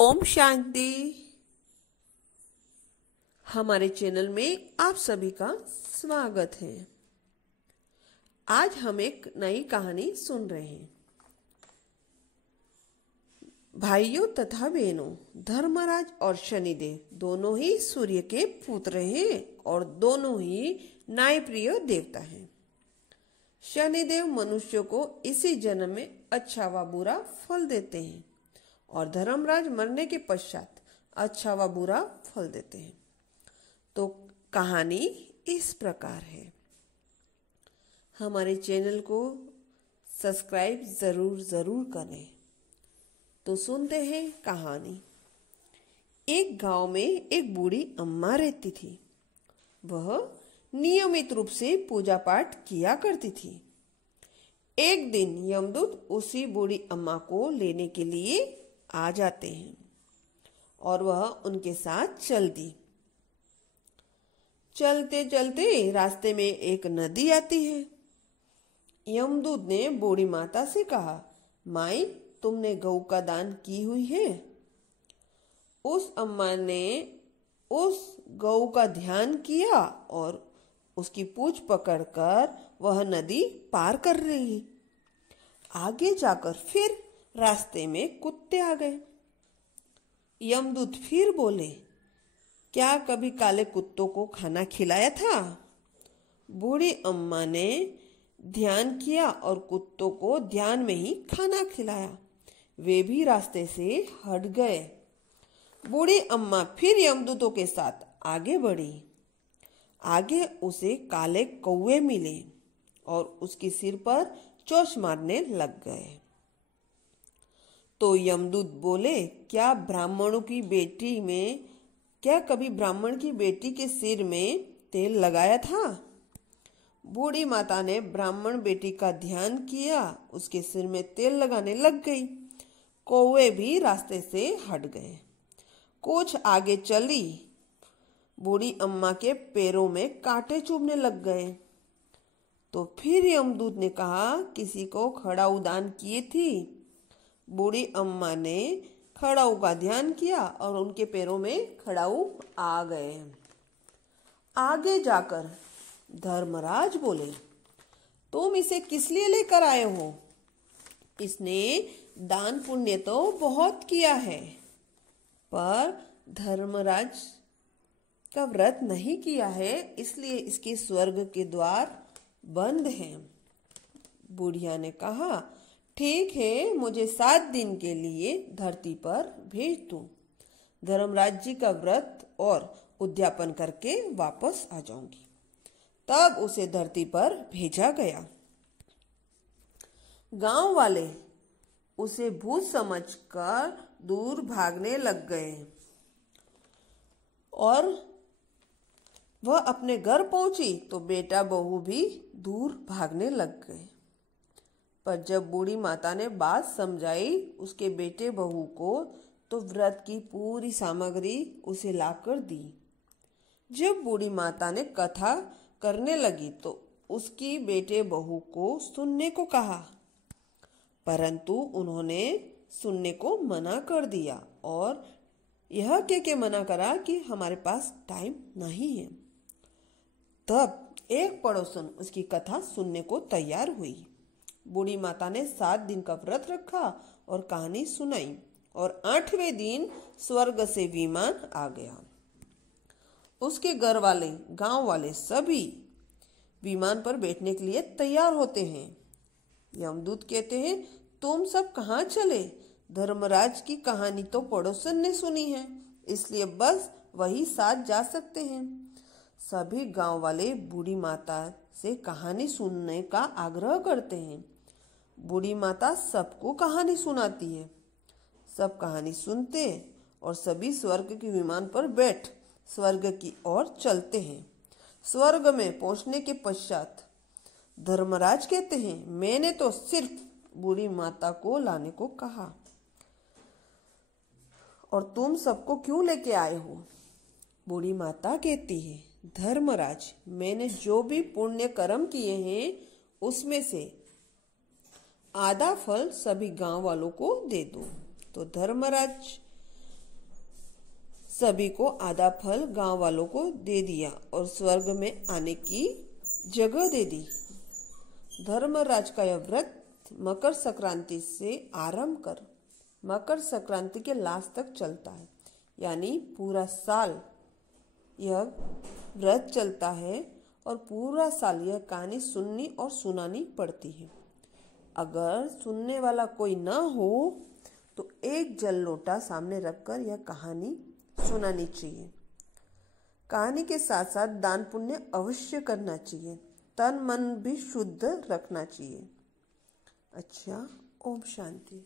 ओम शांति। हमारे चैनल में आप सभी का स्वागत है। आज हम एक नई कहानी सुन रहे हैं। भाइयों तथा बहनों, धर्मराज और शनिदेव दोनों ही सूर्य के पुत्र हैं और दोनों ही न्यायप्रिय देवता हैं। शनिदेव मनुष्य को इसी जन्म में अच्छा व बुरा फल देते हैं और धर्मराज मरने के पश्चात अच्छा व बुरा फल देते हैं। तो कहानी इस प्रकार है। हमारे चैनल को सब्सक्राइब जरूर करें। तो सुनते हैं कहानी। एक गांव में एक बूढ़ी अम्मा रहती थी। वह नियमित रूप से पूजा पाठ किया करती थी। एक दिन यमदूत उसी बूढ़ी अम्मा को लेने के लिए आ जाते हैं और वह उनके साथ चल दी। चलते चलते रास्ते में एक नदी आती है। यमदूत ने बूढ़ी माता से कहा, माई, तुमने गऊ का दान की हुई है? उस अम्मा ने उस गऊ का ध्यान किया और उसकी पूंछ पकड़कर वह नदी पार कर रही। आगे जाकर फिर रास्ते में कुत्ते आ गए। यमदूत फिर बोले, क्या कभी काले कुत्तों को खाना खिलाया था? बूढ़ी अम्मा ने ध्यान किया और कुत्तों को ध्यान में ही खाना खिलाया। वे भी रास्ते से हट गए। बूढ़ी अम्मा फिर यमदूतों के साथ आगे बढ़ी। आगे उसे काले कौवे मिले और उसके सिर पर चोंच मारने लग गए। तो यमदूत बोले, क्या कभी ब्राह्मण की बेटी के सिर में तेल लगाया था? बूढ़ी माता ने ब्राह्मण बेटी का ध्यान किया, उसके सिर में तेल लगाने लग गई। कौवे भी रास्ते से हट गए। कुछ आगे चली, बूढ़ी अम्मा के पैरों में कांटे चुभने लग गए। तो फिर यमदूत ने कहा, किसी को खड़ाऊ दान किए थी? बूढ़ी अम्मा ने खड़ाऊ का ध्यान किया और उनके पैरों में खड़ाऊ आ गए। आगे जाकर धर्मराज बोले, तुम इसे किस लिए लेकर आए हो? इसने दान पुण्य तो बहुत किया है, पर धर्मराज का व्रत नहीं किया है, इसलिए इसके स्वर्ग के द्वार बंद हैं। बुढ़िया ने कहा, ठीक है, मुझे 7 दिन के लिए धरती पर भेज दो। धर्मराज जी का व्रत और उद्यापन करके वापस आ जाऊंगी। तब उसे धरती पर भेजा गया। गांव वाले उसे भूत समझकर दूर भागने लग गए और वह अपने घर पहुंची तो बेटा बहू भी दूर भागने लग गए। पर जब बूढ़ी माता ने बात समझाई उसके बेटे बहू को, तो व्रत की पूरी सामग्री उसे लाकर दी। जब बूढ़ी माता ने कथा करने लगी तो उसकी बेटे बहू को सुनने को कहा, परंतु उन्होंने सुनने को मना कर दिया और यह कह के मना करा कि हमारे पास टाइम नहीं है। तब एक पड़ोसन उसकी कथा सुनने को तैयार हुई। बूढ़ी माता ने 7 दिन का व्रत रखा और कहानी सुनाई और 8वें दिन स्वर्ग से विमान आ गया। उसके घर वाले, गांव वाले सभी विमान पर बैठने के लिए तैयार होते हैं। यमदूत कहते हैं, तुम सब कहाँ चले? धर्मराज की कहानी तो पड़ोसन ने सुनी है, इसलिए बस वही साथ जा सकते हैं। सभी गांव वाले बूढ़ी माता से कहानी सुनने का आग्रह करते हैं। बूढ़ी माता सबको कहानी सुनाती है। सब कहानी सुनते और सभी स्वर्ग के विमान पर बैठ स्वर्ग की ओर चलते हैं। स्वर्ग में पहुंचने के पश्चात धर्मराज कहते हैं, मैंने तो सिर्फ बूढ़ी माता को लाने को कहा और तुम सबको क्यों लेके आए हो? बूढ़ी माता कहती है, धर्मराज, मैंने जो भी पुण्य कर्म किए हैं उसमें से आधा फल सभी गांव वालों को दे दो। तो धर्मराज सभी को आधा फल गांव वालों को दे दिया और स्वर्ग में आने की जगह दे दी। धर्मराज का यह व्रत मकर संक्रांति से आरंभ कर मकर संक्रांति के लास्ट तक चलता है, यानी पूरा साल यह व्रत चलता है और पूरा साल यह कहानी सुननी और सुनानी पड़ती है। अगर सुनने वाला कोई न हो तो एक जल लोटा सामने रखकर यह कहानी सुनानी चाहिए। कहानी के साथ साथ दान पुण्य अवश्य करना चाहिए, तन मन भी शुद्ध रखना चाहिए। अच्छा, ओम शांति।